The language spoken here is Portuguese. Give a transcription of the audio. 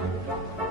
thank you